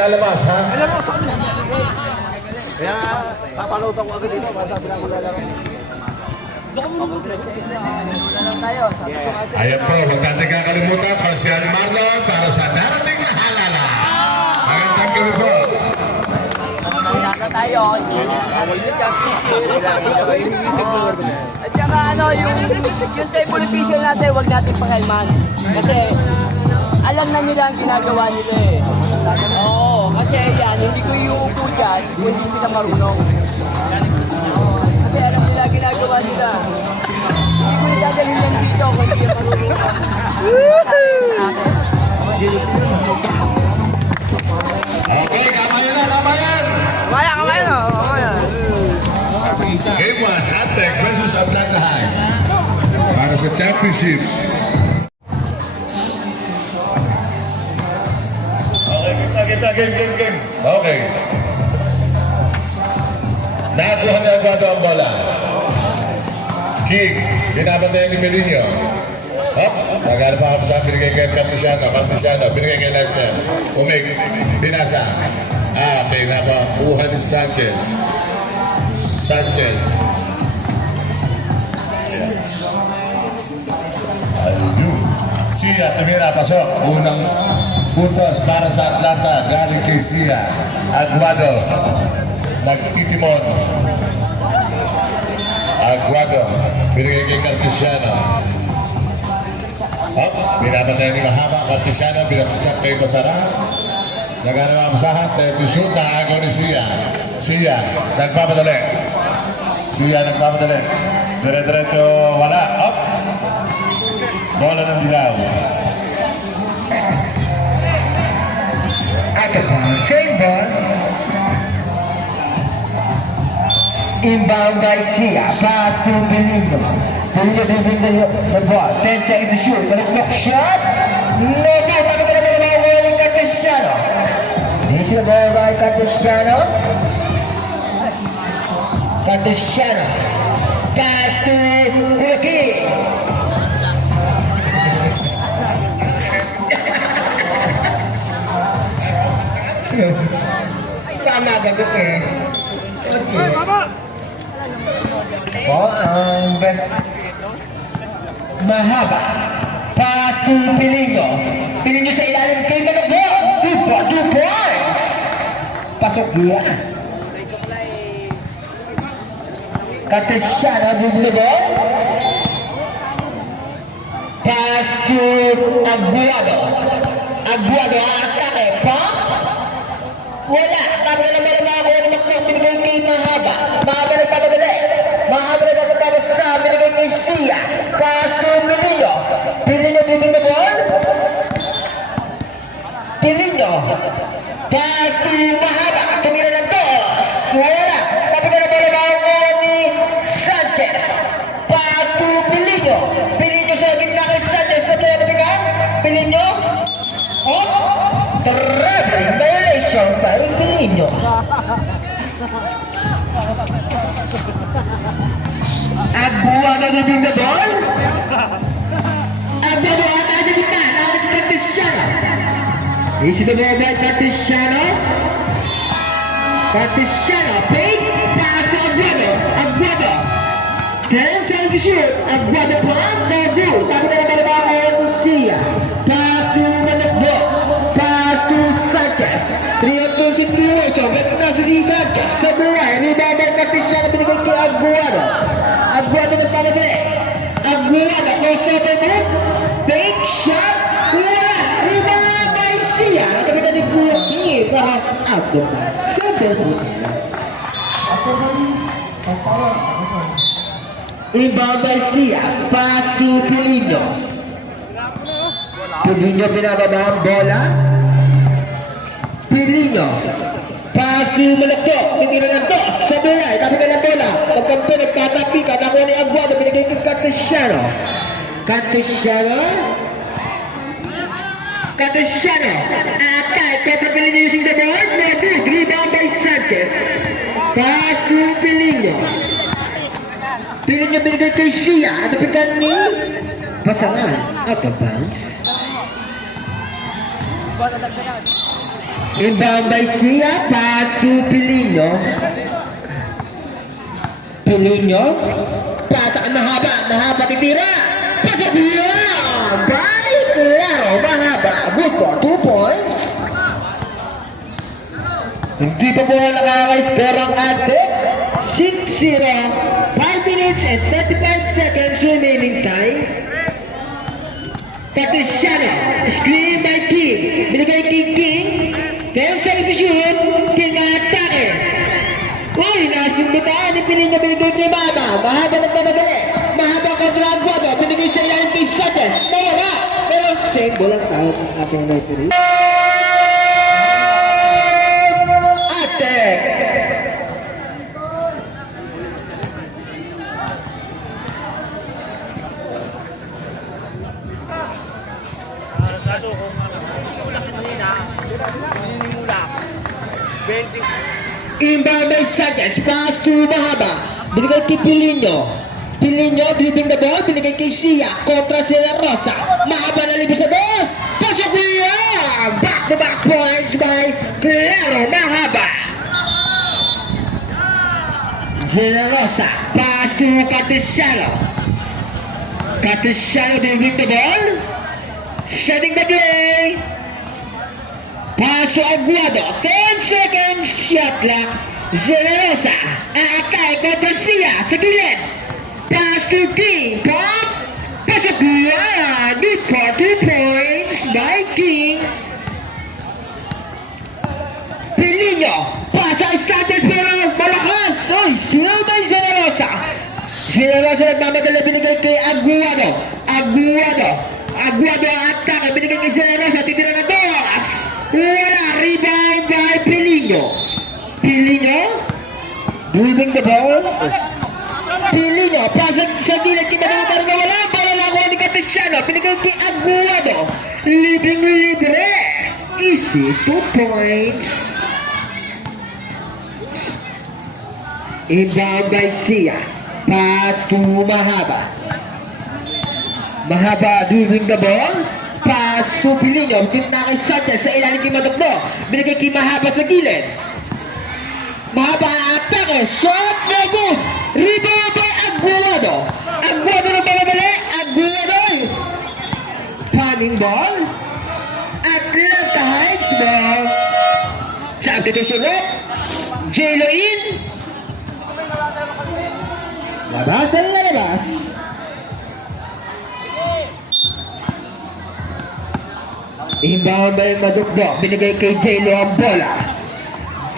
Lalabas, ha? Alam mo, saan mo? Kaya, papanood ako agad dito para sabi lang malalaki. Ayan po, huwag natin kakalimutan kung si Marlon para sa darating na halala. Magandang gabi po. Tayo, at saka ano, yung table official natin, huwag natin pakalman. Kasi alam na nila ang ginagawa nila eh. Oo, kasi yan, hindi ko iuupo dyan kung hindi sila marunong. Kasi alam nila ang ginagawa nila. Hindi ko dadalhin lang dito kung hindi marunong. Okay, kamayan na, kamayan! Kamaya na, kamaya. Game 1, Antec versus Atlanta High. Para sa championship. Kita, game. Okay. Nakuha na Aguado ang bola. Kick. Binabantayan ni Melinho. Hop. Nagano pa ako sa binigay kay Cartesiano. Binigay kay Lester. Umig. Binasa. Pinapakuha ni Sanchez. Ayun. Sia, tumira, pasok. Unang puntos para sa Atlanta, galing kay Sia. Aguado, nagtitimon. Aguado, binigay kay Cartesiano. Hop, binabantayan ni Mahaba. Cartesiano, binakusak kay Basara. Nagano ang masahat, to shoot na agaw ni Sia. Sia, nagpapadali. Dire-diretso, wala. Hop, bola ng dilaw. Same ball. Inbound by Sia. Pass to Benito. Benito the ball. 10 seconds to shoot. But a block shot. No good. Tapi kita boleh mahu Cartesiano. This is the ball by Cartesiano. Pass to Ulaki. Tama ba ito eh? Okay. Ang best. Mahaba. Pass to Pilingo. Pilingo sa ilalim. Kay Managbo. 2 points. Pasok dia. Cartesiano bubulog. Pass to Aguado. Aguado atake pa. Wala. Tapos na naman ako na makmak binigay kay Mahaba. Mahaba nagpapadali. Mahaba nagpapadali sa binigay kay Sia. Pass to Pilingo. Pilingo bibig na ball. Pilingo. Pass to Mahaba. Tumira ng toss. Wala. Tapos na naman ako ni Sanchez. Pass to Pilingo. Pilingo sa gitna kay Sanchez. Sa tayo nabigan. Pilingo. Traveling violation by Pilingo. Aguado giving the ball. Aguado ata sa gitna. Nakakas si Cartesiano. This is the ball by Cartesiano. Paid. Pass to Aguado. 10 seconds to shoot. Aguado pa. No good. Tapos na naman ako Sia. Pass to Managbo. Sanchez. 3-2 situation. Ganda si Sanchez. Sa buhay. Rebound by Cartesiano. Binigay kay Aguado. Aguado nagpapadali. Aguado. Crossover mo. Fake shot. Wala. Rebound by Sia. Nagkabita ni Kuya para out the box. Inbound by Sia. Pass to Pilingo. Pilingo binababa ang bola. Pilingo. Pass to Malakdo. Titira ng dos. Sa buhay. Tapos ka ng bola. Pagkampi, nagtatapi ka. Nakuha ni Aguado. Binigay kay Cartesiano. Cartesiano. Cartesiano. Attack. Contra Pilino using the board. Medrig. Rebound by Sanchez. Pass to Pilino. Pilino binigay kay Sia. Ano pinagkan ni? Pasangan. Out of bounds. Inbound by Sia. Pass to Pilino. Pilino. Pasakan mahaba. Mahaba titira. Pasok yan. By Claro. Mahaba. Good for 2 points. Hindi pa po nakaka-score ang ate. 6-0. 5 minutes and 35 seconds remaining time. Cartesiano. Screen by King. Binigay King. 10 seconds to shoot. King atake. Uy, nasimbutaan ni Piling na binigay kay Mama. Mahaba nagmamadali. Mahaba kontra Aguado. Binigay sa ilalim kay Sanchez. Nawala. Pero same ball ang tawag ng ating referee. Attack. Inbound by Sanchez, pass to Mahaba. Binigay kay Pilino. Pilino dribbling the ball, binigay kay Sia. Kontra si La Rosa. Mahaba na libis sa dos. Pasok niya! Back-to-back points by Claro Mahaba. Zena Rosa, pass to Cartesiano. Cartesiano dribbling the ball. Setting the play. Paso Aguado, 10 seconds, shot clock. Generosa, atake kontra Sia, sa gilid. Pass to King, pop. Pasok yan, good for 2 points by King. Pilino, pasa Sanchez pero malakas. Oy, steal by Generosa. Generosa nagmamadala, binigay kay Aguado. Aguado atake, binigay kay Generosa, titira na dos. Wala, rebound by Pilino. Dribbling the ball. Pilino, pasag sa gilid, kinabang parang nawala. Bala na ako ni Cartesiano, pinigay kay Aguado. Libre. Easy, 2 points. Inbound by Sia. Pass to Mahaba. Mahaba dribbling the ball. Pass to Pilino, gitna kay Sanchez sa ilalim kay Madokno. Binigay kay Mahaba sa gilid. Mahaba atake, shot no good. Rebound by Aguado. Aguado na bababali. Aguado. Coming ball. Atlanta Heights ball. Substitution up. J-Lo in. Labas ang lalabas. Inbound by Madukdo. Binigay kay J-Lo ang bola.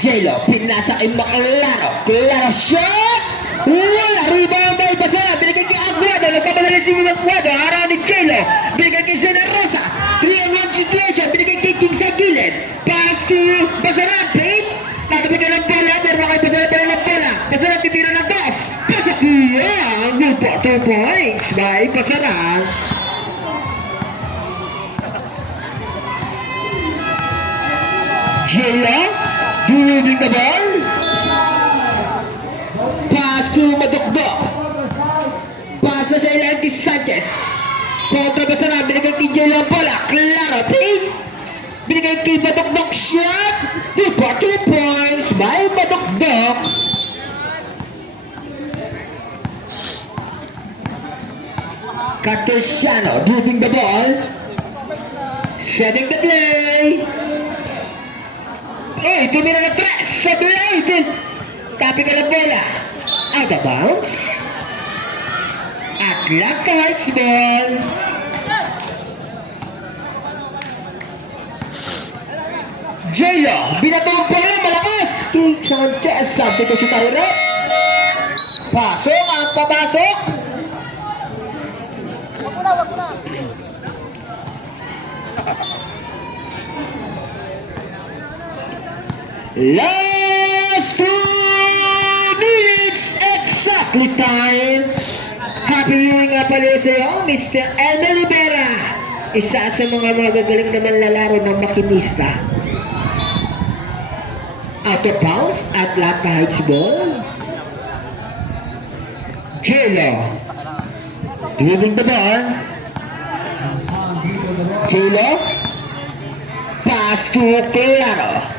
J-Lo, pinasa kay Macalaro. Claro shot! Wala! Rebound by Basara. Binigay kay Aguado. Nagpapadali si Aguado. Araw ni J-Lo. Binigay kay Zena Rosa. 3-on-1 situation. Binigay kay King sa gilid. Pass to Basara. Plate. Tatabi ka ng bola. Pero kay Basara pa ng bola. Basara titira ng dos. Pasak yan. Good for 2 points by Basara. J-Lo, dribbling the ball. Pass to Madukdok. Pass na sa ilang kay Sanchez. Kontra ba sana, binigay kay J-Lo ang bola. Claro, play. Binigay kay Madukdok shot. Good for 2 points by Madukdok. Cartesiano, dribbling the ball. Setting the play. Hey, tumira na tres sa blade. Tapi ka ng bola. Out of bounds. Atlanta Heights ball. J-Lo, binato ang bola, malakas. King Sanchez, sabi ko si Tyro. Pasok ang papasok. Wag mo na. Love Lastly time. Happy viewing nga pala sa'yo, Mr. Elmer Rivera. Isa sa mga magagaling naman lalaro ng makinista. Out of bounds at Lata Heights ball. Jelo. Dribbling the ball. Jelo. Pass to Claro.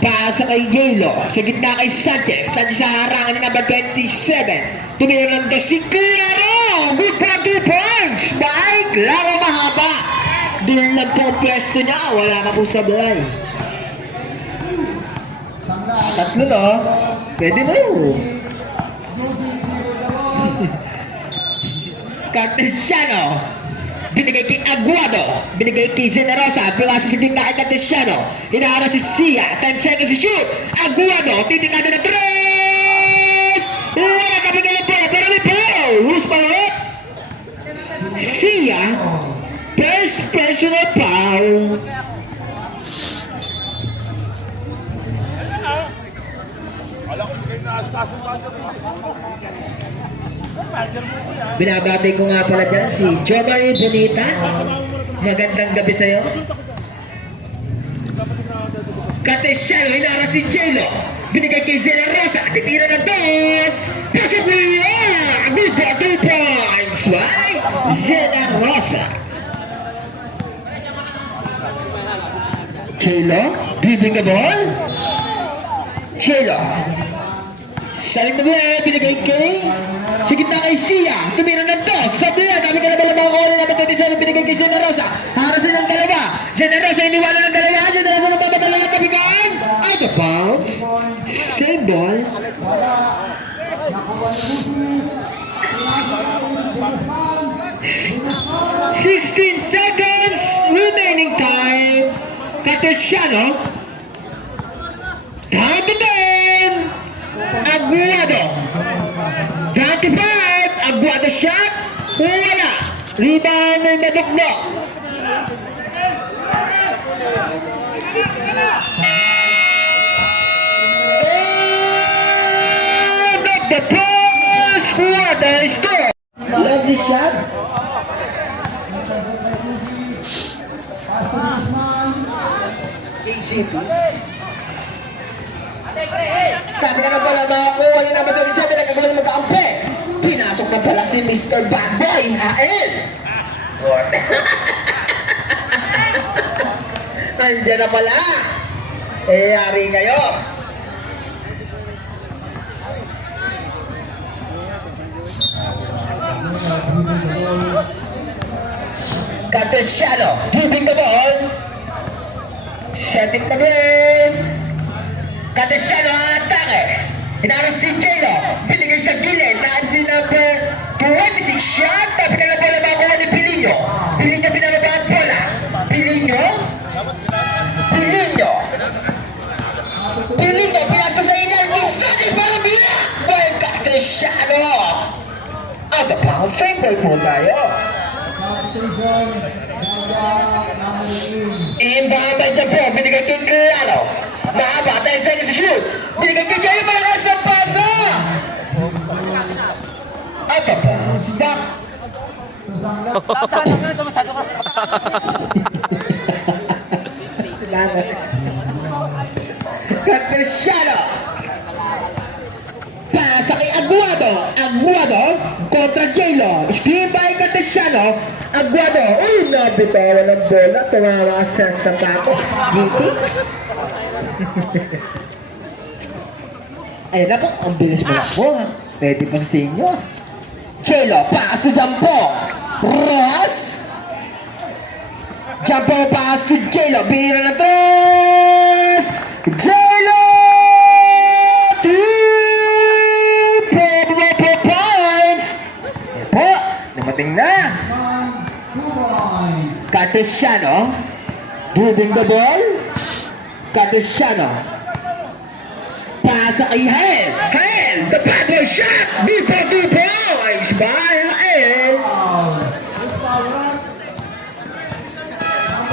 Pass kay Jelo. Sa gitna kay Sanchez. Sanchez sa harangan ng number 27. Tumira ng si Claro. Good for 2 points. By Claro mahaba. Doon lang po ang pwesto niya. Wala ka po sablay. Tatlo na. Pwede ba yun? Cartesiano. Binigay kay Aguado. Binigay kay Generosa. Pumasa sa gitna kay Cartesiano. Hinaharap si Sia. 10 seconds to shoot. Aguado. Titignan na 3. Wala kabigay na po. Pero may foul. Who's palawit? Sia. First personal foul. Binabati ko nga pala dyan si Jomari Bonita. Magandang gabi sa'yo. Cartesiano, hinara si Jelo. Binigay kay Zena Rosa. Titira ng 2. Pasagwira! Good for 2 points. Why? Zena Rosa. Jelo, dribbling the ball. Jelo. Saling na buhay, binigay kay sa gitna kay Sia. Tumira ng 2. Sabi yan, dami ka na pala mga kuha na naman binigay kay Zena Rosa. Harasin ng dalawa. Zena Rosa, iniwala ng dalawa. Zena Rosa, nagpapadala ng tabigan. Out of bounds. Same ball. 16 seconds remaining time. Cartesiano. Down to 10. Aguado. Down to 5. Aguado shot. Wala. Rebound ay maduklo. And at the first quarter score. Lovely shot. KCP. Sabi na na pala mga kuha ni number 27, nagkagawa ng magkaampi. Pinasok na pala si Mr. Bad Boy, Hael. Nandiyan na pala. Eh, yari kayo. Cartesiano, dribbling the ball. Setting the game. Cartesiano atake. Hinarap si Jelo. Binigay sa gilid. Naan si number 26 shot. Tapi ka na bola makuha ni Pilinho. Pilinho pinababa ang bola. Pilinho. Pilinho. Pilinho pinasa sa ilan. Isatis para biya. By Cartesiano. Out of bounds. Simple po tayo. Imbabay dyan po. Binigay kay Claro. Mahaba, 10 seconds to shoot. Binigay kay Jay, malakas ang pasa. Out of bounds. Back. Tatanong nyo ito, masyado ka. Salamat. Cartesiano. Pasa kay Aguado. Aguado kontra Jelo. Screen by Cartesiano. Aguado. Uy, nabitawan ng bola. Tumawa sa sapatos. GT. Ayun na po, ang bilis mo lang po. Pwede pa sa inyo. Jelo, pass to Jampo. Ross. Jampo, pass to Jelo. Bira na 3. Jelo! 2 points. Ayan po, dumating na. Cartesiano. Dribbling the ball. Cartesiano. Pasa kay Hael. Hael, the bad boy shot. Before 2 points by Hael.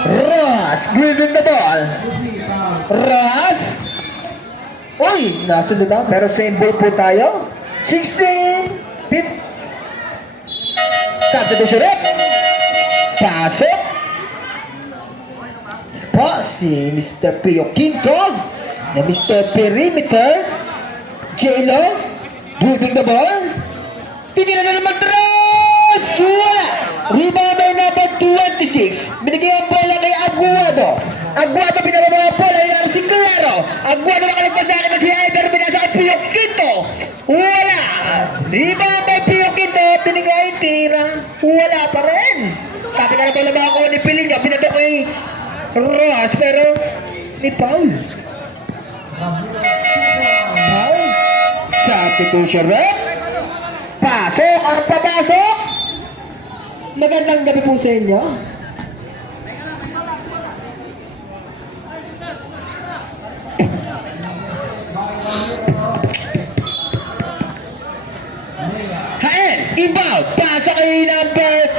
Ross, dribbling the ball. Ross. Uy, nasunod na. Pero same ball po tayo. 16 Pit. Substitution rin. Pasok. Po si Mr. Pio Quinto na Mr. Perimeter. J-Lo. Dribbling the ball. Tinira na naman tres. Wala. Rebound by number 26. Binigay ang bola kay Aguado. Aguado pinalabang ang bola. Yan si Claro. Aguado nakalagpas sa akin na si Iber. Binasa kay Pio Quinto. Wala. Rebound by Pio Quinto. Binigay. Tira. Wala pa rin. Sabi ka na bola makakuha ni Pilinga. Pinato kay Rojas. Pero ni Paul. Paul. Substitution rin. Pasok ang papasok. Magandang gabi po sa inyo. Hael, inbound. Pasok kay number.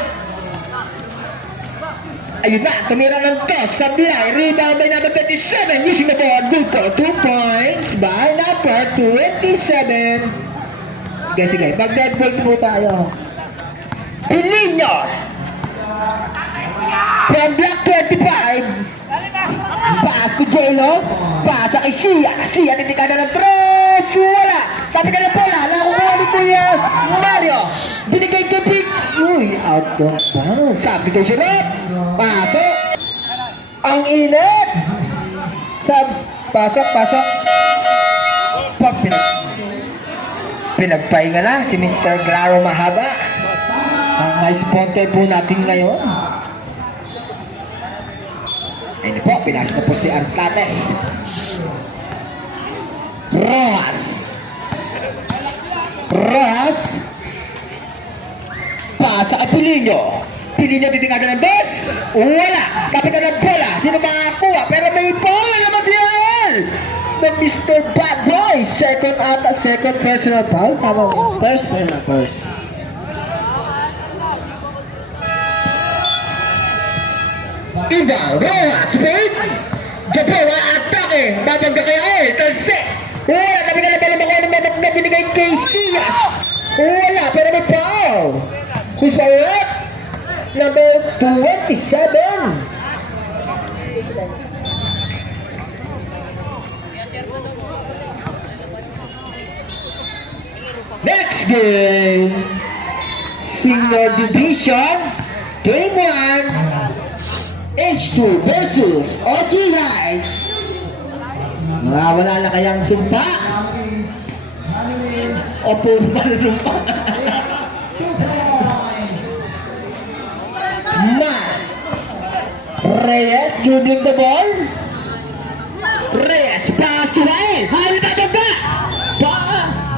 Ayun na, tumira ng toss sa Blay. Rebound by number 27. Using the ball. Good for 2 points by number 27. Sige, mag-dead ball po tayo. Pilinyo. From block 25. Pass to J-Lo. Pass kay Sia. Sia titikada ng tres. Wala. Tapi ka na pala. Nakukuha ni Kuya Mario. Binigay kay Big. Uy, out of bounds. Substitution up. Pasok. Ang init. Pasok. Pinagpahinga na si Mr. Claro Mahaba. Ang high sponsor po natin ngayon. Ayun po, pinas na po si Artates. Rojas. Pasa kay Pilinyo. Pilinyo titingada ng bus. Wala. Kapitan ng bola. Sino makakuha? Pero may bola naman si Ael. May Mr. Bad Boy. Second personal foul. Tama mo. First. Iba, Rojas, wait! Japawa, atake! Babagda kay Ael, talsik! Wala, kami ka na pala makuha ng babag na binigay kay Sias! Wala, pero may foul! Who's foul up? Number 27! Next game! Senior Division, Game 1! H2 versus OG Rights. Wala na kayang sumpa? O puro pa na sumpa? Reyes giving the ball. Reyes pass to Ael. Halit na baba.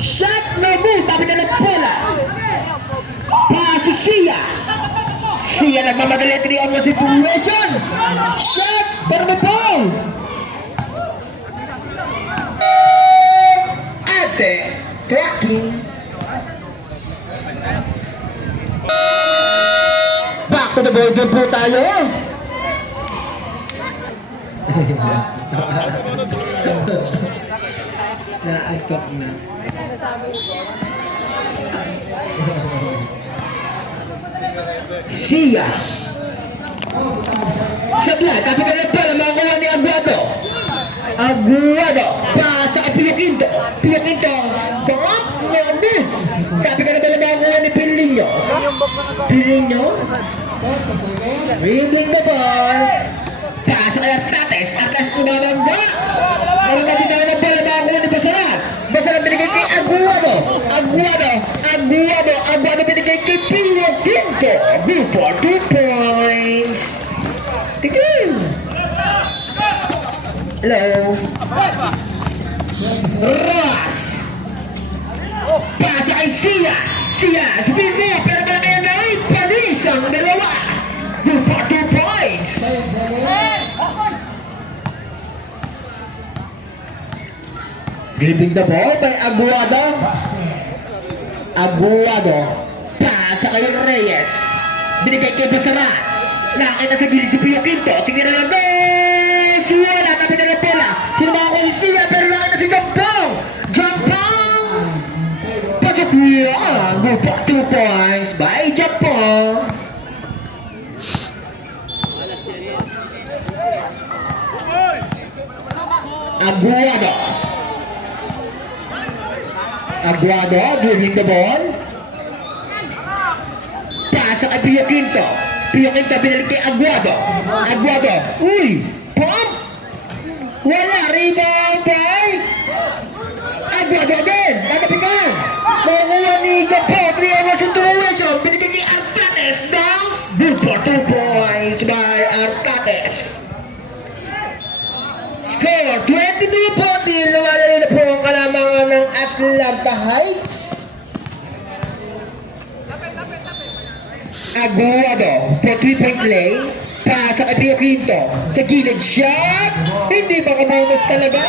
Shot no move. Tapi na ng bola. Pass to Sia. Sia nagmamadali 3-on-1 situation. Shot! Pero may ball! Ate, tracking. Back to the ball game po tayo. Na-agtok na. Sia Sabla, tapi ka na pala makakuha ni Aguado. Pasa kay Pio Quinto. Bump niya agad. Tapi ka na pala makakuha ni Pilinyo. Reading the ball. Pasa kay Artates. Umabangga. Meron na din na pala makakuha ni Basaran. Basaran binigay kay Aguado. Binigay kay Pio Quinto. Good for 2 points. Tigil. Hello. Ross. Pasa kay Sia. Speed mo. Pero ba kaya na palis ang dalawa. Good for 2 points. Giving the ball by Aguado. Pasa kay Reyes. Binigay kay Basaran. Nakita sa gilid si Pio Quinto. Tingnan na dos. Wala. Tapi na ng bola. Sino makakuha ni Sia. Pero nakita si Jampong. Pasok Yeah, good for 2 points by Japan. Aguado. Aguado, dribbling the ball. Pasa kay Pio Quinto. Pio Quinto binalik kay Aguado. Aguado. Uy! Pump! Wala! Rebound by Aguado again! Matapikan! Nakuha ni Japan. 3 hours in duration. Binigay kay Artates ng good for 2 points by Artates. Score 22-14. Lumalay na po ang kalamangan ng Atlanta Heights. Aguado for 3-point lane. Pasa kay Pio Quinto. Sa gilid shot. Hindi makabonus talaga.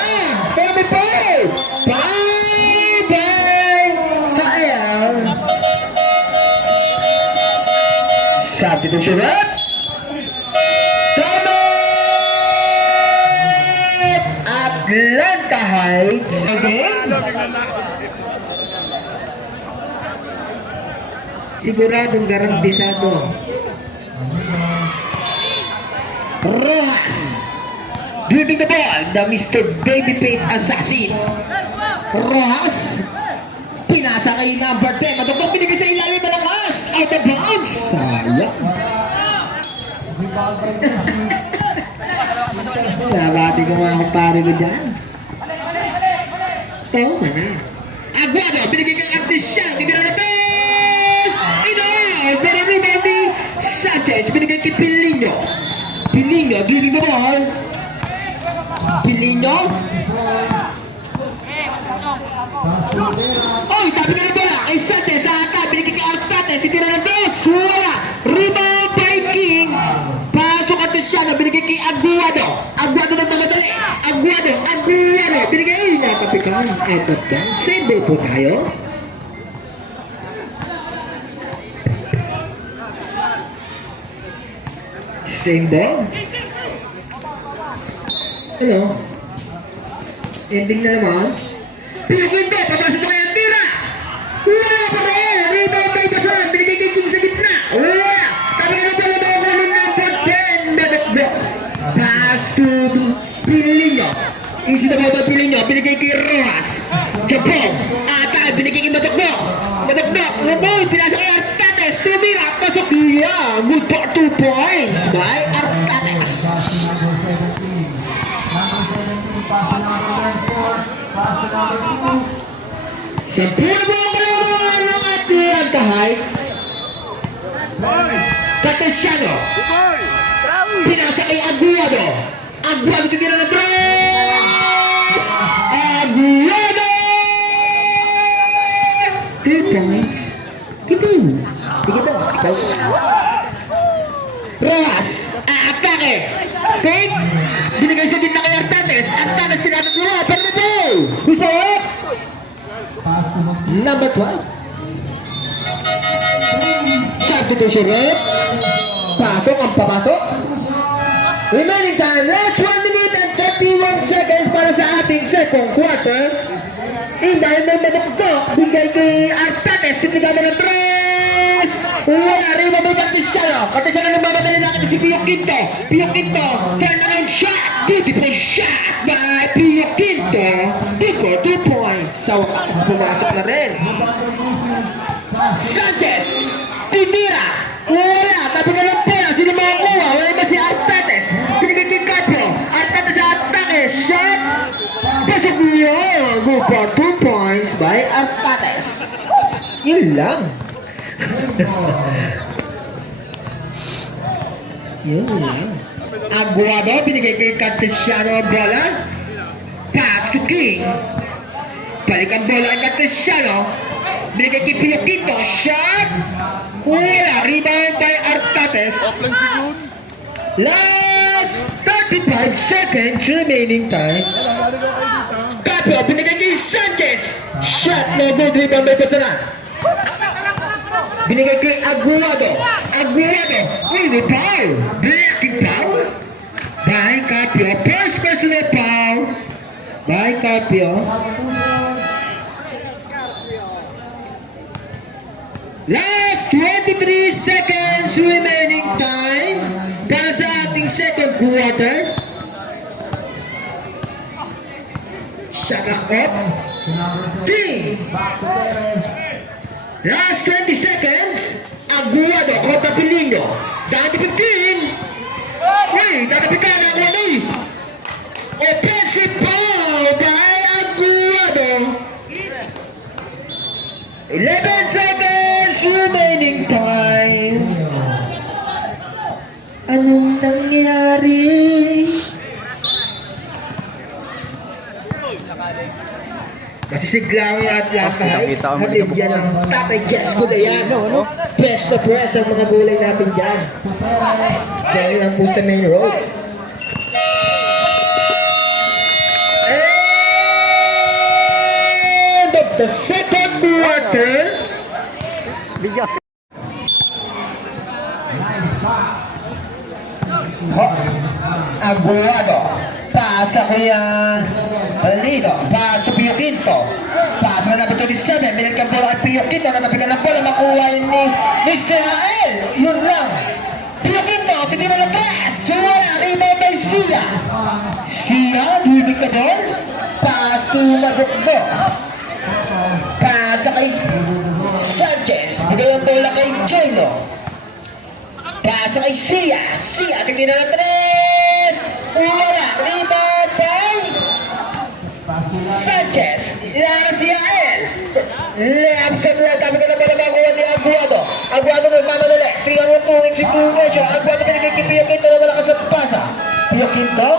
Pero may foul. Foul by Kael. Substitution up. Tama! Atlanta Heights. Again. Siguradong garantisado. Rojas. Dribbling the ball. The Mr. Babyface Assassin. Rojas. Pinasa kay number 10. Matutong binigay sa ilalim na lakas. Out of bounds. Sayang. Nabati ko mga kumpare ko dyan. Tama na. Aguado. Binigay kang artist siya. Tignan na to. Pero rebound ni Sanchez. Binigay kay Pilino. Pilino, giving the ball. Pilino. Oy, tabi na bola kay Sanchez. Sa ata, binigay kay Artates. Sitira na dos. Wala. Rebound by King. Pasok at siya na binigay kay Aguado. Aguado na mamadali. Aguado. Binigay. Napapikan. Eto ka. Same ball po tayo. Same ball. Hello. Ending na naman. Pio Quinto, papasok na kaya tira. Wala pa rin. Rebound by Bason. Binigay kay King sa gitna. Wala. Tabi ka na pala ba ako ng number 10. Medakdok. Pass to Pilino. Easy na ba Pilino? Binigay kay Rojas. Japon. Ata. Binigay kay Medakdok. Rebound. Pinasa kay Artates. Tumira. Pasok niya. Good for 2 points by Artates. Sa puro kalaman ng Atlanta Heights. Catesiano. Pinasa kay Aguado. Aguado tumira na tres. Aguado. 3 points. Tiga. Rojas. Atake. Fake. Binigay sa gitna kay Artates. Artates tinatag mo. Pero na po. Gusto mo? Number 12. Substitution rate. Pasok ang papasok. Remaining time. Last 1 minute and 31 seconds para sa ating second quarter. Dahil may madukdok. Bigay kay Artates. Tinigado ng 3. Wala rin mo Catesiano. Catesiano na mamadali natin si Pio Quinto. Turnaround shot. Beautiful shot by Pio Quinto. Equal 2 points. Sa wakas, pumasok na rin. Sanchez. Timira. Wala. Tapi ka lang pala. Sino makakuha? Wala ba si Artates? Pinigay kay Caprio. Artates sa atake. Shot. Pasok niya. Good for 2 points by Artates. Yun lang. Yun lang. Aguado, binigay kay Catesiano ang bola. Pass to King. Balik ang bola kay Catesiano. Binigay kay Pio Quinto. Shot. Wala. Rebound by Artates. Last 35 seconds remaining time. Caprio, binigay kay Sanchez. Shot. No good. Rebound by Basaran. Binigay kay Aguado. Really foul. Blocking foul. By Caprio. First personal foul. By Caprio. Last 23 seconds remaining time para sa ating second quarter. Shaka up. Team. Last 20 seconds. Aguado kontra Pilindo. Down to 15. Wait, natapikan ang Aguado. Offensive foul by Aguado. 11 seconds remaining time. Anong nangyari? Masisigla ang Atlanta Heights. Hatid dyan ang Tatay Jess Culayan. Press to press ang mga gulay natin dyan. Diyan lang po sa main road. And of the second quarter. Bigyan. Aguado. Pasa kuya Lido. Pasa Pio Quinto. Pasa na number 27. Binigyan bola kay Pio Quinto. Nanapigan ng bola. Makuha ni Mr. Hael. Yun lang. Pio Quinto. Titira ng tres. Wala. Rebound by Sia. Sia. Duwibig ka doon. Pass to Madukdok. Pasa kay Sanchez. Bigyan ng bola kay Jelo. Pasa kay Sia. Sia. Titira ng tres. Wala. Rebound by Sanchez. Ilangan si Ael. Lab sa lab. Kami ka na pala makuha ni Aguado. Aguado na mamalali. 3-on-1 execution. Aguado pinigay kay Pio Quinto na malakas ang pasa. Pio Quinto.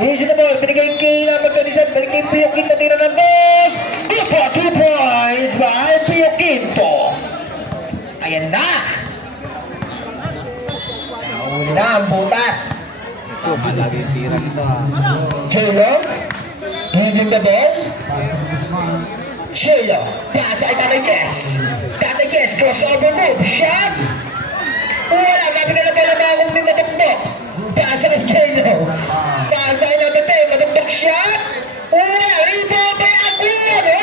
Easy na ball. Pinigay kay number 27. Pinigay kay Pio Quinto. Tira ng bus. 2 points by Pio Quinto. Ayan na. Nauli na ang butas. Lagi yung tira nito. Jelo. Giving the ball. Jelo. Pass kay Tatay Jess. Tatay Jess. Crossover move. Shot. Wala. Mabigyan na pala mga kung may matagdok. Pass kay Jelo. Pass kay number 10. Matagdok shot. Wala. Rebound by Aguado.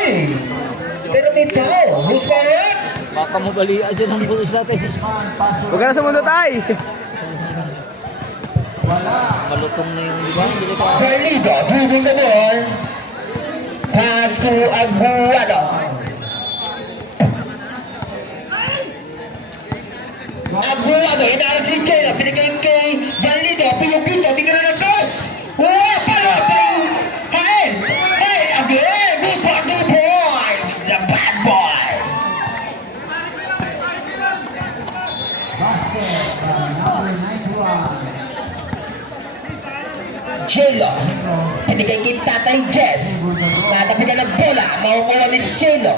Pero may foul. Who's foul? Baka mabalian dyan ang bulos natin. Huwag ka na sa mundo, tay! Malutong na yung iba. Hindi ka. Carlido. Driving the ball. Pass to Aguado. Aguado, inaarap si Jelo. Pinigay kay Carlido. Pio Quinto. Tingnan na ng boss. Wala pala pang Hael. Hael again. Good for 2 points. The bad boy. Jelo. Pinigay kay Tatay Jess. Natapigan ng bola. Makukuha ni Jelo.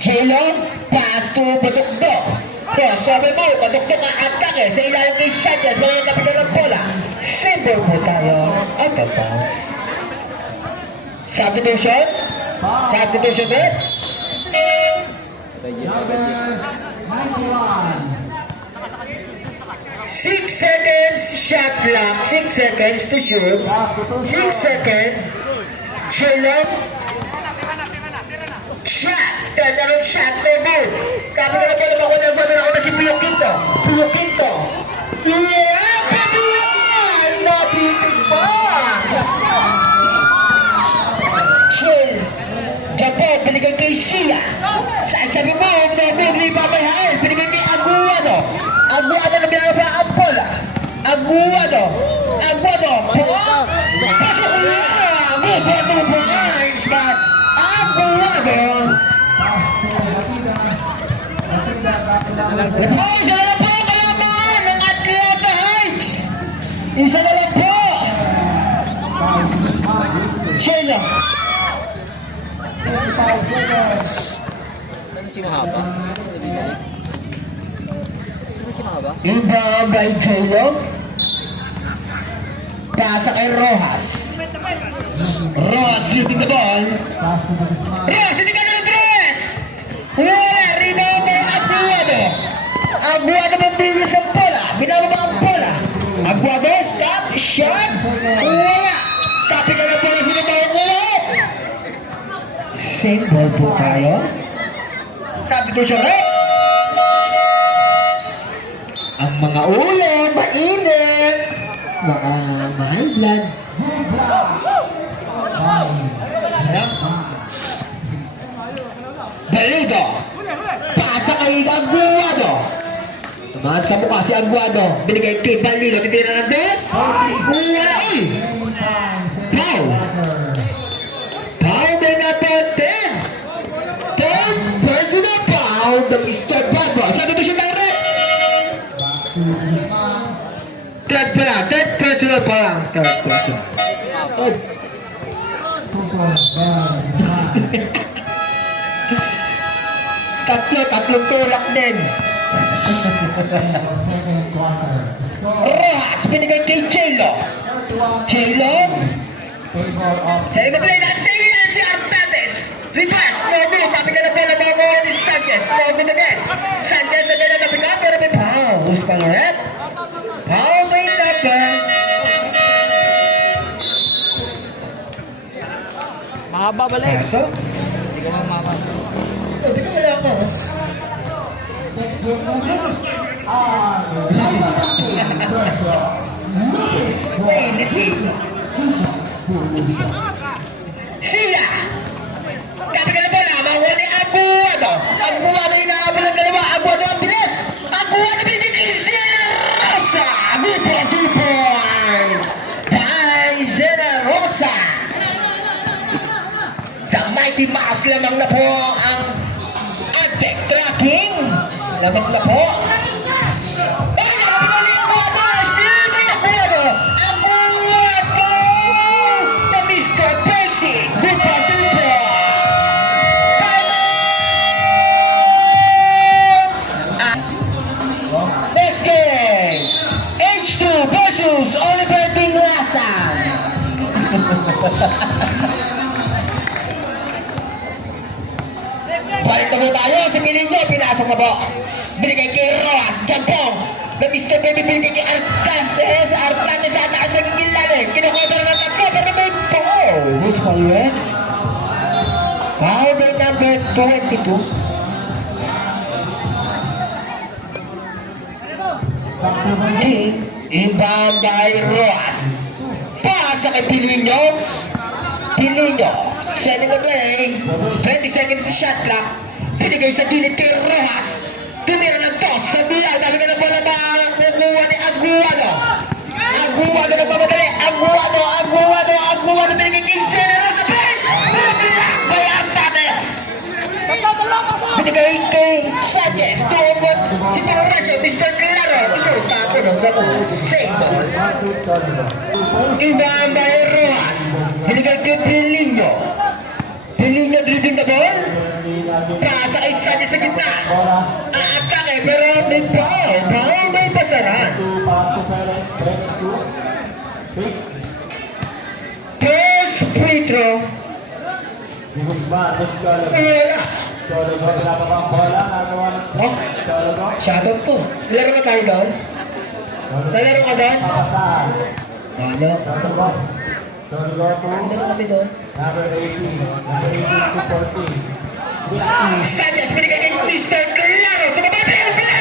Jelo. Pass to Badukdok. Sabi mo, Badukdok ang atake. Sa ilalim kay Sanchez. Natapigan ng bola. Simple po tayo. Out of bounds. Substitution. Substitution bet. 6 seconds shot clock, 6 seconds to shoot, 6 seconds, Jelo, shot, anong shot, no good. Kami ka na pala makunagwa na si Pio Quinto, Pio Quinto, yeah, pabuhay, nabitin pa. Jel, Japo, binigay kay Sia, sabi mo, nabibli pa may Hael, binigay kay Aguado. Aguado na binababa ang bola. Aguado. Aguado. Pasok na. Move on to points. But Aguado. Isa na lang po kalamangan ng Atlanta Heights. Isa na lang po. Jelo. Ano si Mahaba? Si Mahaba? Inbound by Jelo. Pasa kay Rojas. Rojas shooting the ball. Rojas, hindi ka na ng-dress! Wala, rebound by Aguado. Aguado ng bilis ang bola. Binababa ang bola. Aguado, stop, shot. Wala. Copy ka na bola, sinibayan nila. Same ball po tayo. Sabi ko siya, right? Ang mga ulo, mainit. Baka ma-high blood. Balido. Pasa kay Aguado. Tumahan sa mukha si Aguado. Binigay kay Balido. Titira ng des. Wala eh. Pau. Pau may napatin. 10 personal foul ng Mr. Baba. Sa dito siya direct. Third pa lang. Third personal pa lang. Third personal. Oh. Tatlong tulak din. Rojas, binigay kay Chelo. Chelo. Sa iba play na si Artates. Reverse, no move. Papiga na bola mga ni Sanchez. No move again. Sanchez again na napiga pero may pow. Who's pang red? Pow may number. Mahaba balik. Kaso? Sige lang mahaba. Hindi ko wala ako. Siya! Kapag na bola, makuha ni Aguado. Aguado inaabot ng dalawa. Aguado ang bilis. Aguado binigay siya ng Rosa. Good for 2 points. By Zena Rosa. The Mighty Mouse lamang na po ang Aztec tracking. Lamang na po. Next game, H2 versus Oliver Tinglasan. Balik na po tayo. Si Pilinyo, pinasok na po. Binigay kay Rojas, Jampong. Na Mr. Baby binigay kay Artates. Artates at nasa gigil lalim. Kinukover ng tatlo, pero may foul. Who's foul yun? Foul number 22. Inbound by Rojas. Pasa kay Pilinyo. Pilinyo. Setting the play. 20 seconds shot clock. Binigay sa gilid kay Rojas. Tumira ng toss sa bilang. Sabi ka na pala ba kukuha ni Aguado. Aguado na pamadali. Aguado. Binigay kay Zena sa play. Binigay kay Artates. Binigay kay Sanchez. Tuwabot si Torresio. Mr. Claro. Ito, tapo ng sa save ball. Inbound by Rojas. Binigay kay Pilinyo. Pilinyo dribbling the ball. Pasa kay Sanchez sa gitna. Aatake pero may foul. Foul may pasaran. First free throw. Wala. Oh, shoutout po. Laro na tayo doon? Nalaro ka doon? Ano? Nalaro kami doon? Sanchez, binigay kay Mr. Claro. Sumababa yung pala.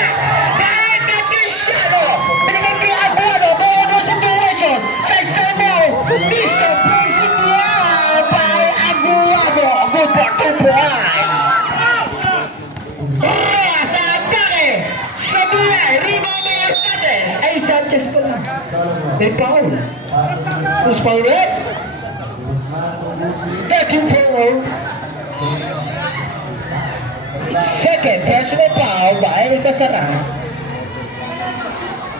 Kahit natin siya, no? Binigay kay Aguado. Buono situation. Sa isang mo, Mr. President by Aguado. Good for 2 points. Sa atake. Sa bulay. Rebound by Artates. Ay, Sanchez pala. May foul. Who's foul red? 13-4. Second personal foul by Pasaran.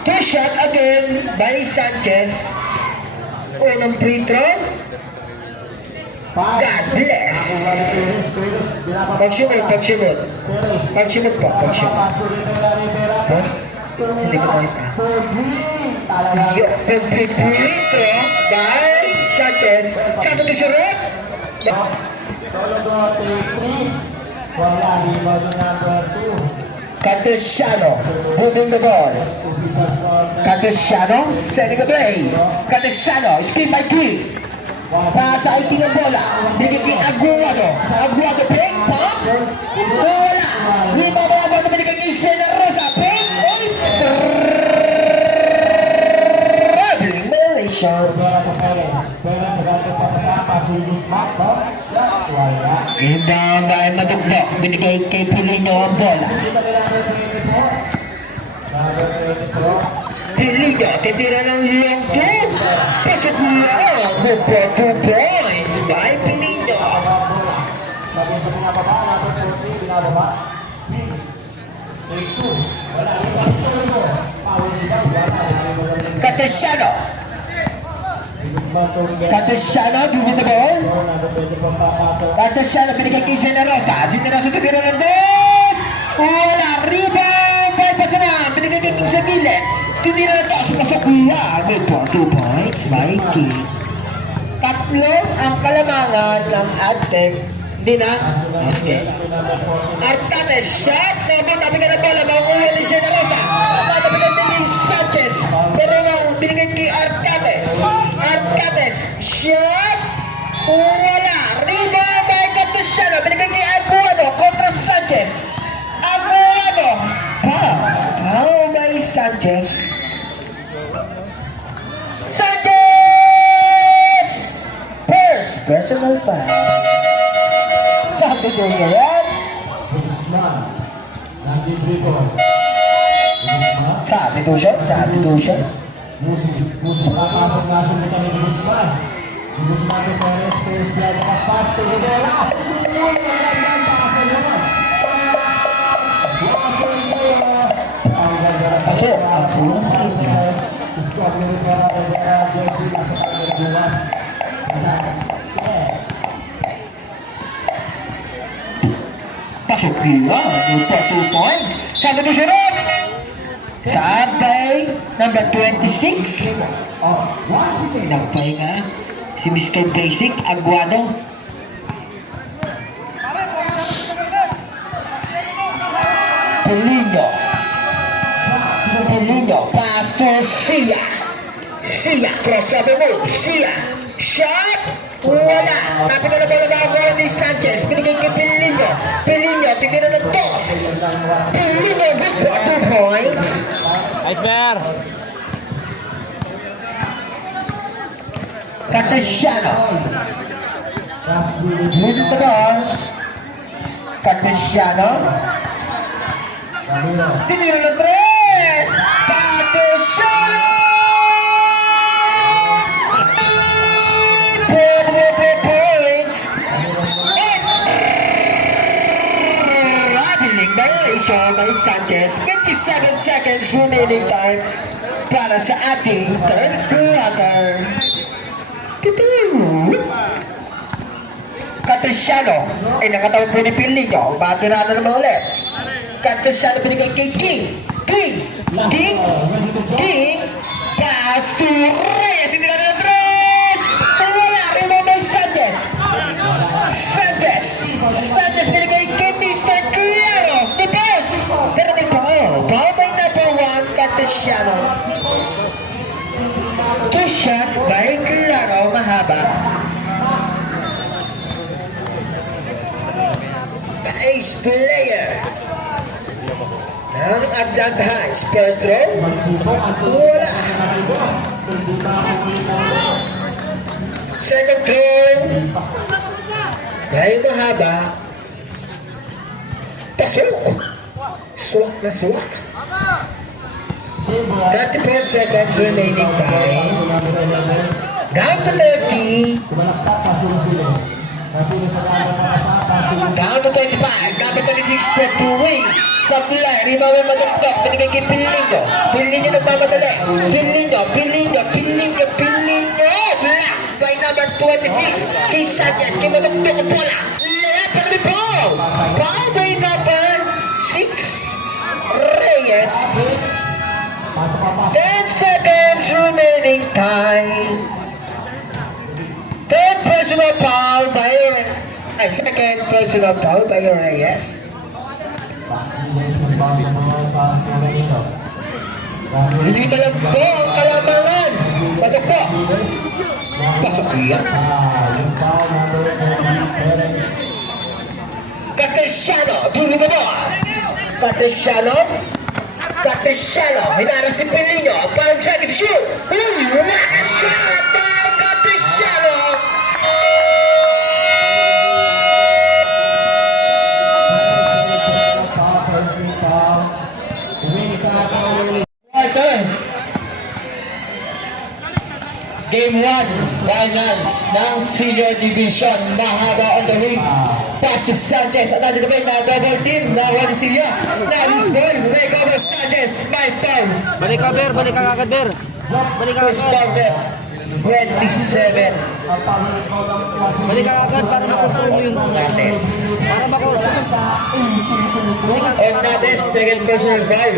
2 shot again by Sanchez. Unang free throw. God bless. Pagsimot po. Hindi ko makita. Complete free throw by Sanchez. Saan ito siya rin? Cartesiano moving the ball. Cartesiano setting the play. Cartesiano spin by King. Pasa kay King ang bola. Bigay kay Aguado. Aguado pick. Pop. Bola. Lima ba Aguado binigay kay Zena Rosa. Pick. Oy. shot. Inbound ay madugdog. Binigay kay Pilino ang bola. Pilino, titira ng long two. Pasok lang. Good for 2 points by Pilino. Catesiano. Catesiano, bibit the ball. Catesiano, binigay kay Generosa. Generosa titira ng dos. Wala, rebound. Pasa na, binigay kay King sa gilid. Titira ng dos, pasok lang. Good for 2 points by King. Tatlo ang kalamangan ng Aztec. Hindi na. Okay. Artates shot. Tabi ka na bola. Makukuha ni Generosa. Tabi ka din ni Sanchez. Pero nang binigay kay Artates. Artates shot. Wala. Rebound by Catesiano. Binigay kay Aguado kontra Sanchez. Aguado. How by Sanchez? Sanchez! First personal foul. Sabi ko yan. Sabi ko siya. Pasok ang pulong kita. Pasok pila, good for 2 points. Sabi ko siya rin. Sabay, number 26. Nagpahinga si Mr. Basic, Aguado. Pelino, pass to Sia. Sia, crossover move, Sia. Shot! Wala! Tapos na bola makakuha ni Sanchez. Binigay kay Pelino. Pelino, tignan na ng toss. Pelino, good for 2 points. Nice bear. Catesiano. Moving the ball. Catesiano. Tinira ng 3. Catesiano! 4 points. Rattling violation by Sanchez. 57 seconds remaining time para sa ating third quarter. Catesiano ay nakatawag po ni Pilino. Batira na naman ulit. Catesiano binigay kay King. King. Pass to Reyes. Hindi na ng 3. Wala. Rebound by Sanchez. Sanchez binigay kay Mr. Claro. Defense. Pero may ball. Ball by number 1, Catesiano. 2 shot by Claro. Mahaba. The ace player ng Atlanta Heights. First throw. Wala. Second throw. Dahil mahaba. Pasok. Swak na swak. 34 seconds remaining time. Down to 30. Down to 25. Number 26 for 2 wing. Supply. Rebound ay madugtog. Binigay kay Pilino. Pilino nagmamadali. Pilino. Black by number 26. Kay Sanchez. Kay madugtog ang bola. Layup para may ball. Ball by number 6. Reyes. 10 seconds remaining time. Third personal foul by second personal foul by Reyes. Lima lang po ang kalamangan. Pasok po. Pasok yan. Catesiano. Tuloy mo mo. Catesiano. Capriciano, hinaras si Pelino, parang second shoot. Nakashot by Capriciano. Quarter. Game 1, finals ng Senior Division. Mahaba on the wing. Pass to Sanchez. At nandiyo naman na double team na Juanicilla. Na-loose ball. Recover Sanchez. By foul. Balik ka, Ber. Balik ka agad, Ber. Balik ka First agad. foul there. 27. Balik ka agad para makontrol mo yun. Nates. Para makontrol. On Nates, second personal foul.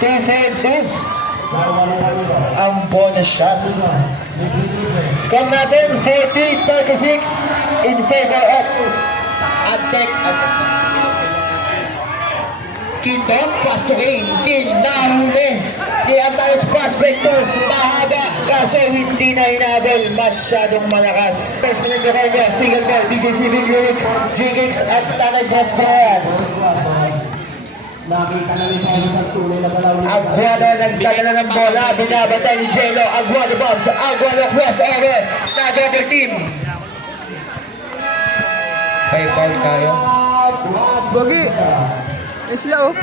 Defense. Ang bonus shot. Score natin 40-36 in favor of Adtech. Quinto, pass to Kane. Kane, nahuli. Kaya tayo pass break to. Mahaba. Kaso hindi na hinabol. Masyadong malakas. First minute na kanya. Single ball. BJC Big Lyric. J-Kicks at Tanay Jasper. Aguado nagdadala ng bola. Binabatay ni Jello. Aguado bombs. Aguado crossover. Na double team. May foul tayo. Bagi. Ay sila oh.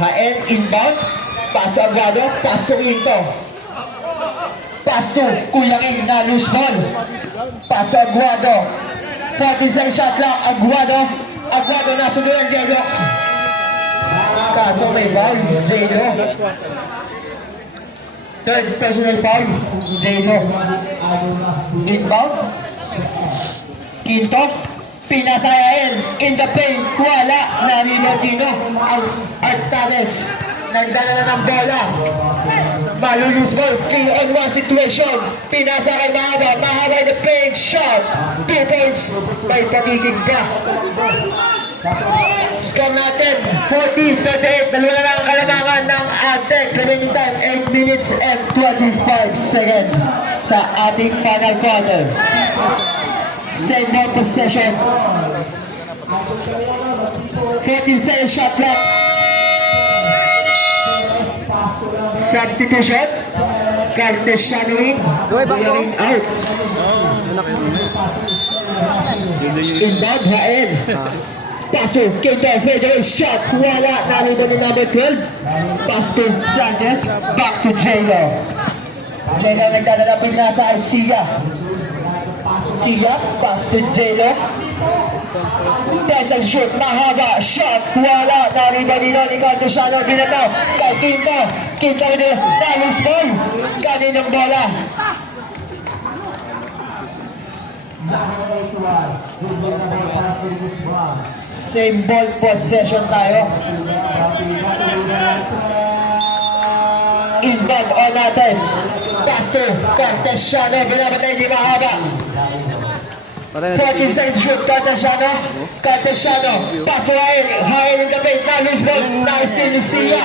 Haen inbound. Pass to Aguado. Pass to Quinto. Pass to Kuya King na loose ball. Pass to Aguado. 14 shot clock. Aguado nasa doon Jello. Kaso may foul. Jello. Third personal foul. Jello. Inbound. Quinto, pinasayain, in the paint, wala, Naninotino, ang Artares, nagdala na ng bola, malulus ball, 3-on-1 situation, pinasa kay Mahaba in the paint, shot, 2 points, may patigig ka. Score natin, 40-38, dalawa na lang ang kalamangan ng Adtech, remaining time, 8 minutes and 25 seconds sa ating final quarter. Same ball possession. 14 seconds shot clock. Substitution. Cartesiano wing. Going out. Inbound Haen. Pass to Quinto. Fadeaway shot. Wala. Narito ni number 12. Pass to Sanchez. Back to Jello. Jello nagdadalapin na sa Sia. Sia, pass to Jello. Desal shoot, mahaba, shot, wala, naribalino ni Cartesiano, binato, kay Quinto, Quinto rin, talus ball, kaninang bola. Same ball possession tayo. Inbound on natin. Pass to Cartesiano, binabatay di mahaba. 14 seconds shoot, Cartesiano, pass to Haen in the paint, now loose ball, now still ni Sia,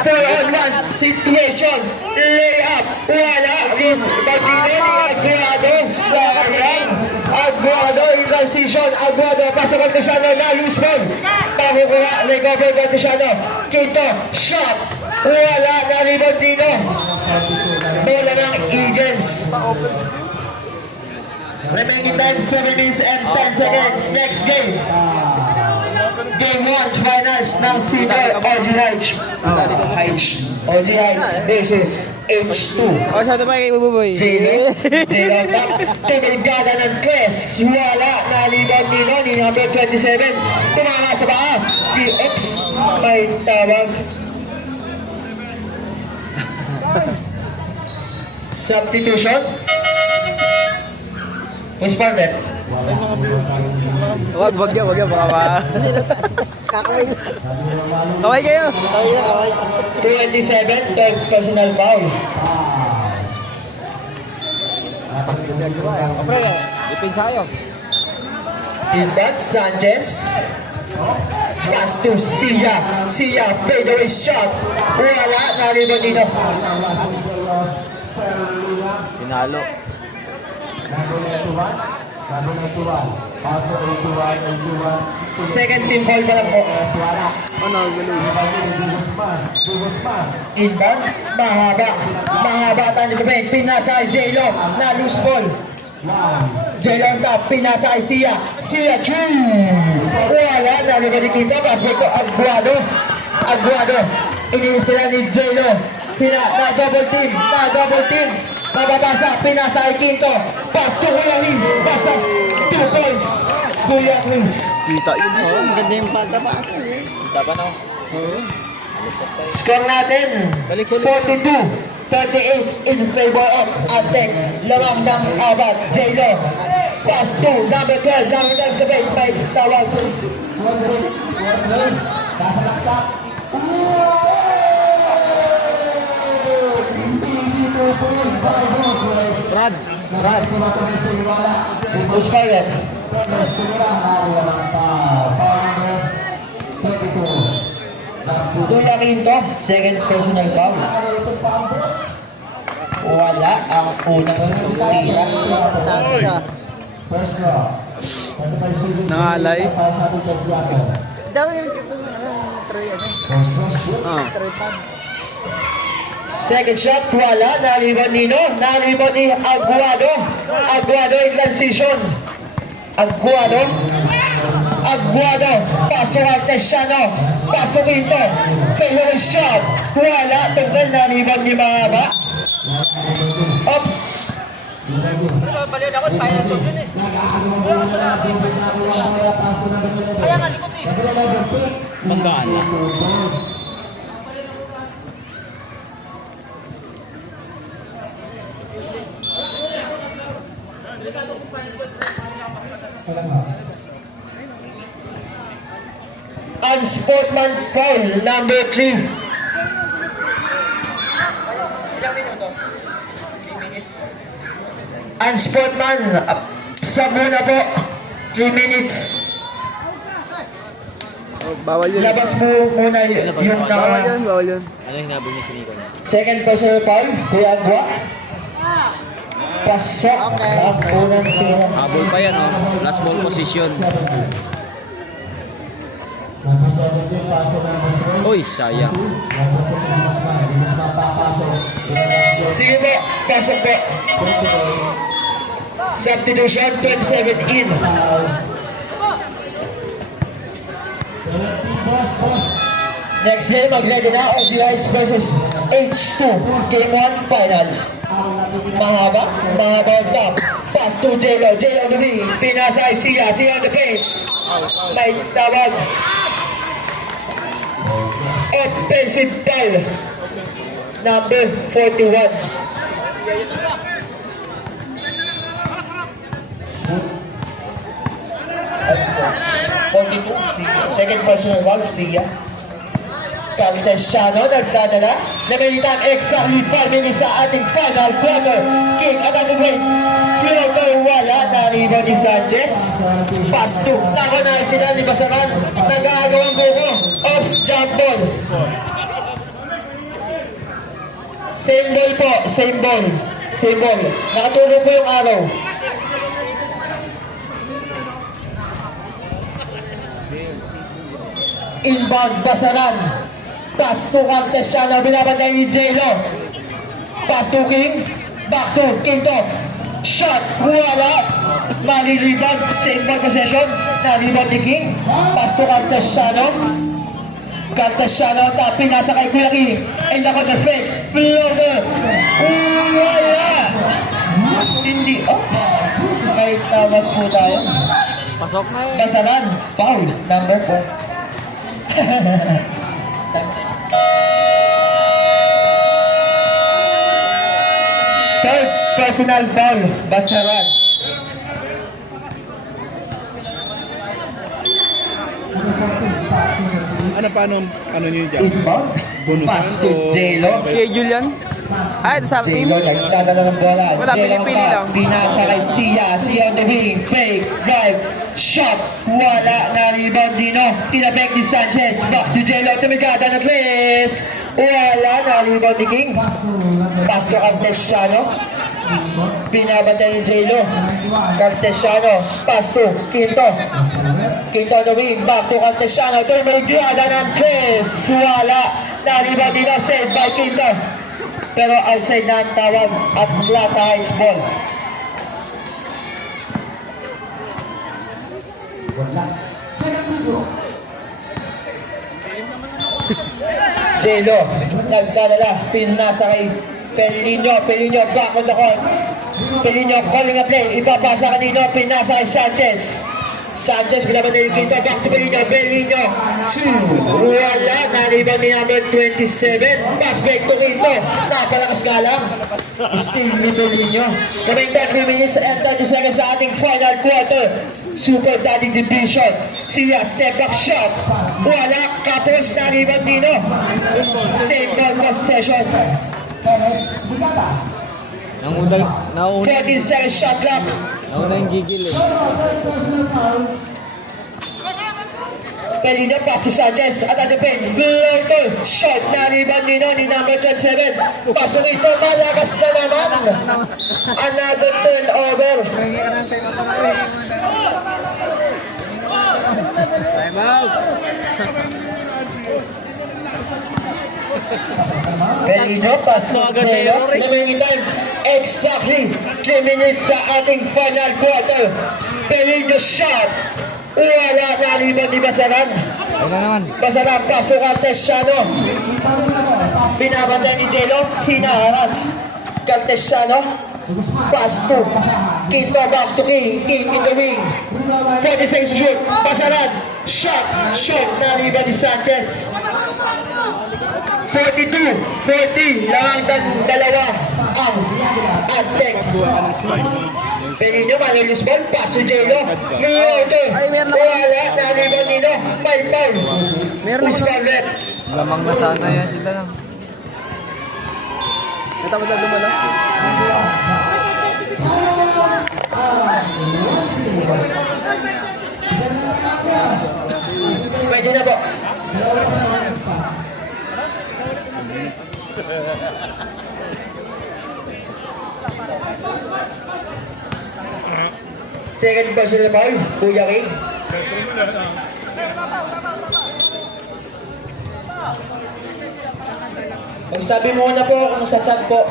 4-on-1 situation, layup, wala, Martino ni Aguado, sayang, Aguado in transition, Aguado, pass to Cartesiano, now loose ball, makukuha, recover Cartesiano, Quinto, shot, wala, na Martino, bola ng Eagles. Remaining time 7 minutes and 10 seconds. Next game. Game 1 finals ng Senior OG Heights versus H2. Oh, sa ito pa kay Buboy. Jello back. Tumigada ng Chris. Wala. Nalibag nino ni number 27. Tumama sa paa. Oops. May tawag. Substitution. Who's partner? Wag yan, baka ma... Kakaway. Kaway kayo. 27, third personal foul. Pre, ipin sa'yo. Inbound, Sanchez. Pass to Sia. Sia, fadeaway shot. Wala, nariban dito. Pinalo. Second team foul pa lang po. Ano, galing. Inbound, mahaba. Mahaba at ano ba? Pinasa kay J-Lo. Na loose ball. J-Lo on top. Pinasa kay Sia. Sia, choo! Wala, nariban ni Quinto. Passback to Aguado. Aguado. Ininis nila ni J-Lo. Na-double team. Na-double team. Mababasa. Pinasa kay Quinto. Pass to Kuya Wins. Basa. 2 points. Kuya Wins. Kita yun. Oo, maganda yung pagkapa. Kita pa na. Score natin, Balik sila. 42-38 in favor of Aztec. Lamang ng abat, J-Lo. Pass to number 12, number 12 sa base, may tawag. Brad. Who's fired? Kuya Quinto, second personal foul. Wala ang unang tira. Nangalay. Second shot, wala. Nalibon Nino. Nalibon ni Aguado. Aguado in transition. Aguado. Aguado. Pass to Artesiano. Pass to Quinto. Failure shot. Wala. Tunggal nalibon ni Mahaba. Oops. Manggana. Unsportman foul, number 3. Unsportman, sa muna po, 3 minutes. Bawal yun. Labas mo muna yung Bawal naka yun, bawal yun. Ano yung hinabol niya si Nico? second personal foul, Kuya Agua. Pasok ang unang tira. Habol pa yan, oh. Last ball position. Uy, sayang. Sige po, pasok po. Substitution, 27 in. Next game, mag-ready na OBIs versus H2. Game 1 finals. Mahaba on top. Pass to J-Lo. J-Lo on the wing. Pinasa ay Sia. Sia on the pace. May tawag. Offensive foul. Number 41. Second personal foul, Sia. Caltesiano nagdadala. Namilitan exactly 5 minutes sa ating final quarter. King at ang break. Floater wala. Nariba ni Sanchez. Pass to. Nakunay sila ni Basaran. Nag-aagawang buko. Ops, jump ball. Same ball po. Same ball. Same ball. Nakatulog po yung araw. Inbound Basaran. Pass to Caltesiano. Binabantay ni J-Lo. Pass to King. Back to Quinto. Shot. Wala. Malilibag. Same ball possession. Nalibag ni King. Pass to Caltesiano. Caltesiano. Pinasa kay Kuya King. And ako na fake. Floater. Wala. Hindi. Oops. May tawag po tayo. Pasok na eh. Basaran. Foul. Number 4. Third personal foul, Basaran. Ano paano ano niyo diyan? Inbound. Bunutan Pass to o- J-Lo. Schedule yan. Ay, sa team. J-Lo nagdadala ng bola. Wala, J-Lo pinipili pa, lang. pinasa kay Sia. Sia on the wing. Fake. Drive. Shot. Wala na rebound Dino. Tinabek ni Sanchez. Back to J-Lo. Tumigada na Chris. Wala na rebound ni King. Pass to Cartesiano. Pinabantay ni J-Lo. Cartesiano. Pass to Quinto. Quinto on the wing. Back to Cartesiano. Tumigada ng Chris. Wala na rebound Dino. Saved by Quinto. Pero outside na ang tawag at Plata Heights ball. J-Lo, nagdadala, pinasa kay Pelino, back on the court. Pelino calling a play, ipapasa kanino, pinasa kay Sanchez, binaban na yung Quinto, back to Pelino, wala, nariban ni number 27, pass back to Quinto, napalakas nga lang, steal ni Pelino. Kaming 3 minutes and 30 seconds sa ating final quarter. Super Daddy Division. Sia, step back shot. Wala, kapos na rebound Dino. Same ball possession. Nauna 14 seconds shot clock. yung gigil eh. Pelino pass to Sanchez. At the pen. Blocker. Shot na rebound Dino ni number 27. Pasok ito. Malakas na naman. Another turnover. Pelino pass to Pelino. Remaining time. Exactly 3 minutes sa ating final quarter. Pelino shot. Wala na rebound ni Basaran. Basaran pass to Cartesiano. Binabantay ni J-Lo. Hinaharas. Cartesiano. Pass to Quinto, back to King. King in the wing. 40 seconds to shoot. Basaran. Shot. Na rebound ni Sanchez. 42-40. Lang dalawa ang attack. Pelino, malulus ball. Pass to J-Lo. Wala. Nalibang Nino. May foul. Push foul red. Lamang na sana yan sila lang. Ito mo lang dumala. Pwede na po. Second personal foul, Kuya King. Magsabi muna po kung saan po.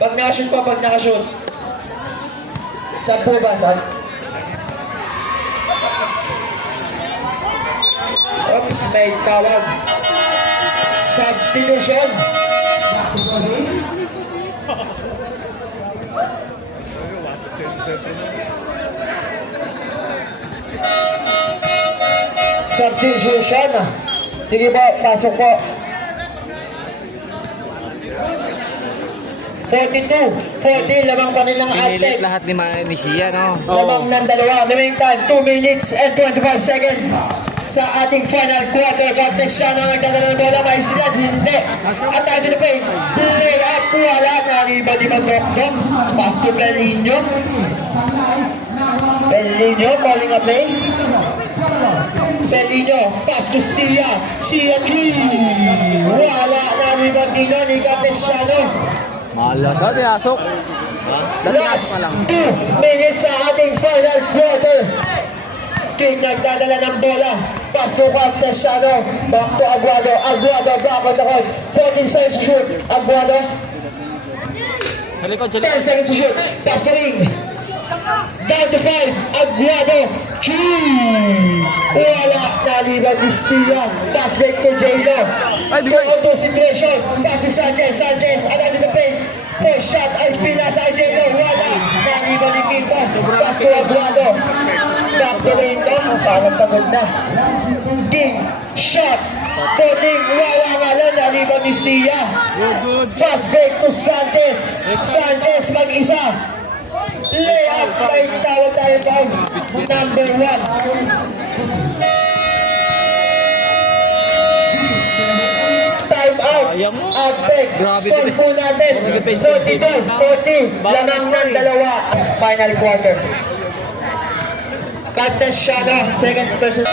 Pag nakashoot po, pag nakashoot. Saan po ba? Saan? Oops, may tawag. Substitution. Substitution. Sige po, pasok po. 42-40, lamang pa nilang Pinilit atlet. lahat ni Sia, no? Lamang ng dalawa. Remaining time, 2 minutes and 25 seconds. Sa ating final quarter, Cartesiano nagdadala ng bola, may silat, hindi. At tayo na paint, lay up, wala na, iba di mag-drop. Pass to Pelino. Pelino calling a play. Pelino, pass to Sia. Sia key. Wala na, iba dino ni Cartesiano. Malas. Sa tinasok. Last 2 minutes sa ating final quarter. King nagdadala ng bola. Pass to Cartesiano. Back to Aguado. Back on the court. 14 seconds to shoot. Aguado. Sa likod, 10 seconds to shoot. Pass to ring. Down to 5. Aguado. Wala. Naliban ni Sia. Pass back to J-Lo. Two situation. Pass to Sanchez. Another the paint. First shot ay pinasa ay J-Lo. Wala. Naliban ni Quinto. Pass to Aguado. Back to Quinto. Parang pagod na. King. Shot. Putting. Wala nga lang. Naliban ni Sia. Pass back to Sanchez. Mag-isa. Layup. May tawag tayo foul. Number 1. Time out. Sayang mo. Abtek, Grabe score to, po natin. Mga defensive 42-40, Baka lamang score ng eh. dalawa, final quarter. Contest second person.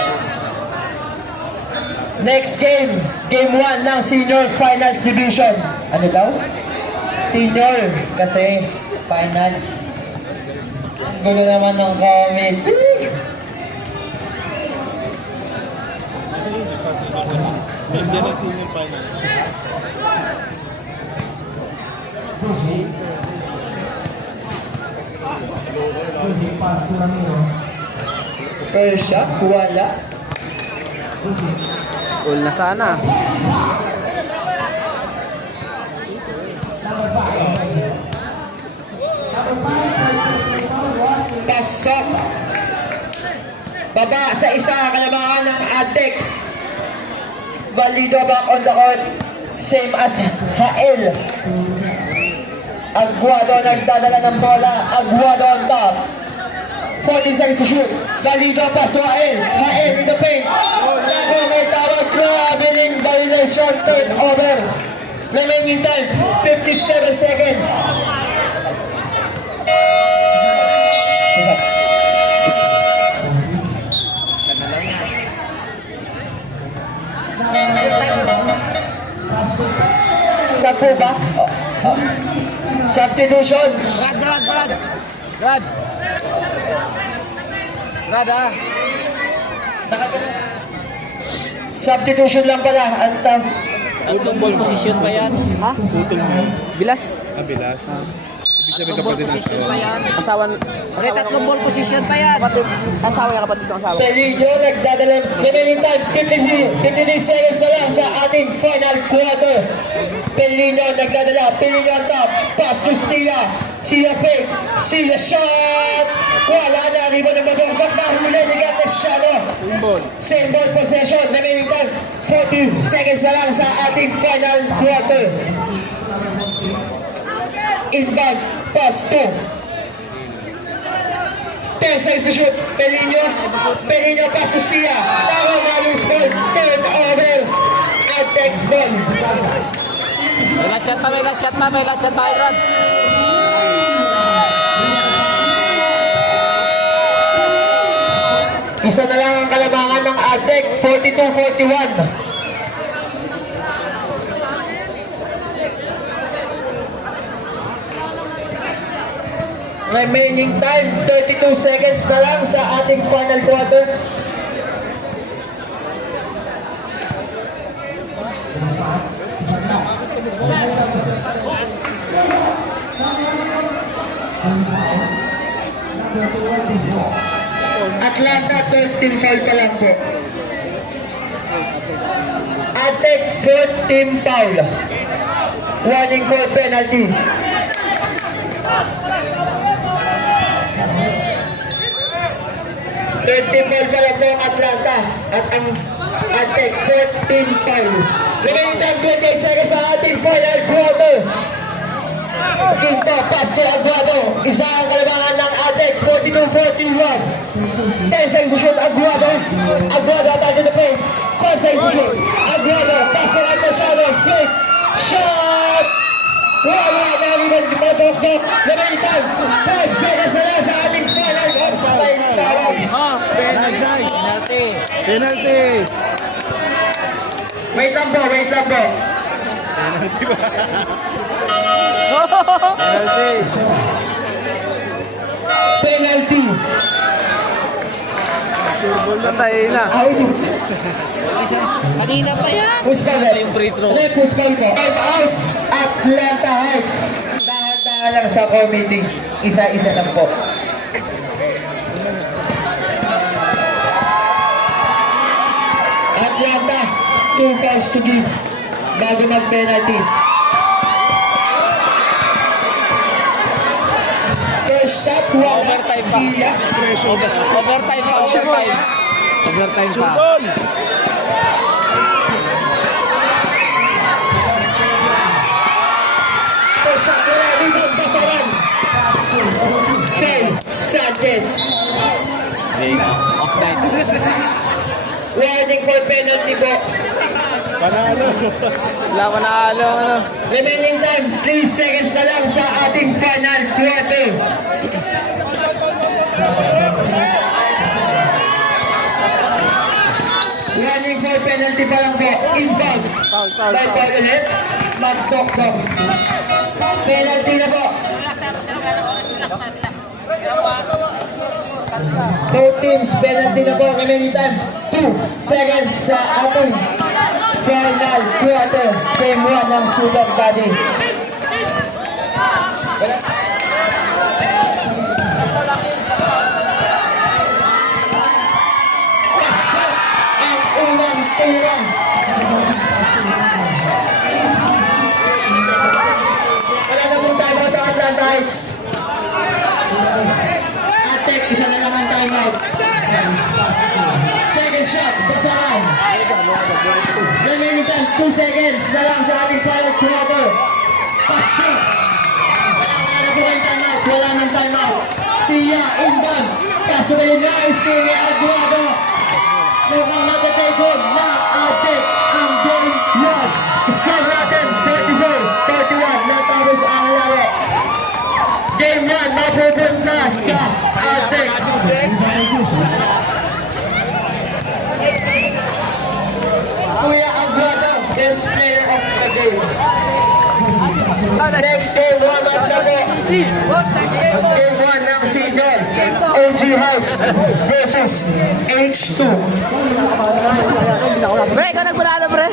Next game, game 1 ng Senior Finals Division. Ano daw? Senior, kasi finals. Gulo naman ng comment. First shot, wala. All na sana. Pasok. Baba sa isa, kalabangan ng Adek. Valido back on the court. Same as Hael. Aguado nagdadala ng bola. Aguado on top. 14 seconds to shoot. Valido pass to Hael. Hael in the paint. Nago may tawag. Grabe violation. Turnover. Remaining time, 57 seconds. Sampu ba? Substitution. Brad! Brad ah! Substitution lang pala. Tatlong ball position pa yan. Ha? Bilas? Kabilas. Tatlong ball position pa yan. Asawan. Kasi tatlong ball position pa yan. Kapatid. Asawa yung kapatid ng asawa. Pelillo nagdadala. Remaining time, 53 seconds na lang sa ating final quarter. Pelillo nagdadala. Pelillo on top. Pass to Sia. Sia fake. Sia shot. Wala na. Riba ng mabugbog. Nahuli ni Gatesiano. Same ball possession. Remaining time, 40 seconds na lang sa ating final quarter. Inbound. Pass to 10 seconds to shoot. Pelillo pass to Sia. Taro Malus ball. Turn over. Attack ball. May last shot pa, Brad. Isa na lang ang kalabangan ng Attack. 42-41. Remaining time, 32 seconds na lang sa ating final quarter. Atlanta 13 foul pa lang po. Attack 14 foul. Warning for penalty. Foul pa lang po ang Atlanta at ang Attack 14 foul. Remaining time 28 seconds sa ating final quarter. Quinto, pass to Aguado. Isa ang kalabangan ng Attack, 42-41. 10 seconds to shoot, Aguado. Aguado attack to the paint. 5 seconds to shoot. Aguado, pass to Gatesiano. Flick, shot! Wala na rin ang mabokdok. Remaining time, 5 seconds na lang sa ating final Penalty. Wait lang po. Penalty. Patay na. Out. Kanina pa yan. Push call. Yung free throw. Push call po. Time out. Atlanta Heights. Dahan-dahan lang sa committee. Isa-isa lang po. Atlanta, 2 fouls to give bago mag-penalty. First shot, wala. Overtime pa. Sia. Overtime pa. First shot, wala. Rebound, Basaran. Fail, Sanchez. Offside. Warning for penalty po. Wala ko na ano. Remaining time, 3 seconds na lang sa ating final quarter. Warning for penalty pa lang po. Inbound. By foul ulit. Magdokdok. Penalty na po. Both teams, penalty na po. Remaining time, 2 seconds sa ating final quarter. Game 1 ng Super Daddy. Pasok ang unang turang. Wala na pong timeout ang Atlanta Heights. Atek, isa na lang ang timeout. Second shot, basaran. Remaining time, 2 seconds na lang sa ating final quarter. Pasok. Wala na po kayong timeout. Wala nang timeout. Siya, inbound. Pasok kayo na, Stevie Aguado. Mukhang matatakot na Atek ang game 1. Score natin, 34-41. Natapos ang laro. Game 1, mapupunta sa Atek. Kuya Aguado, best player of the game. Next game, warm-up na po. Game 1 ng season. OG House versus H2. Pre, ikaw nagpunaan na, pre.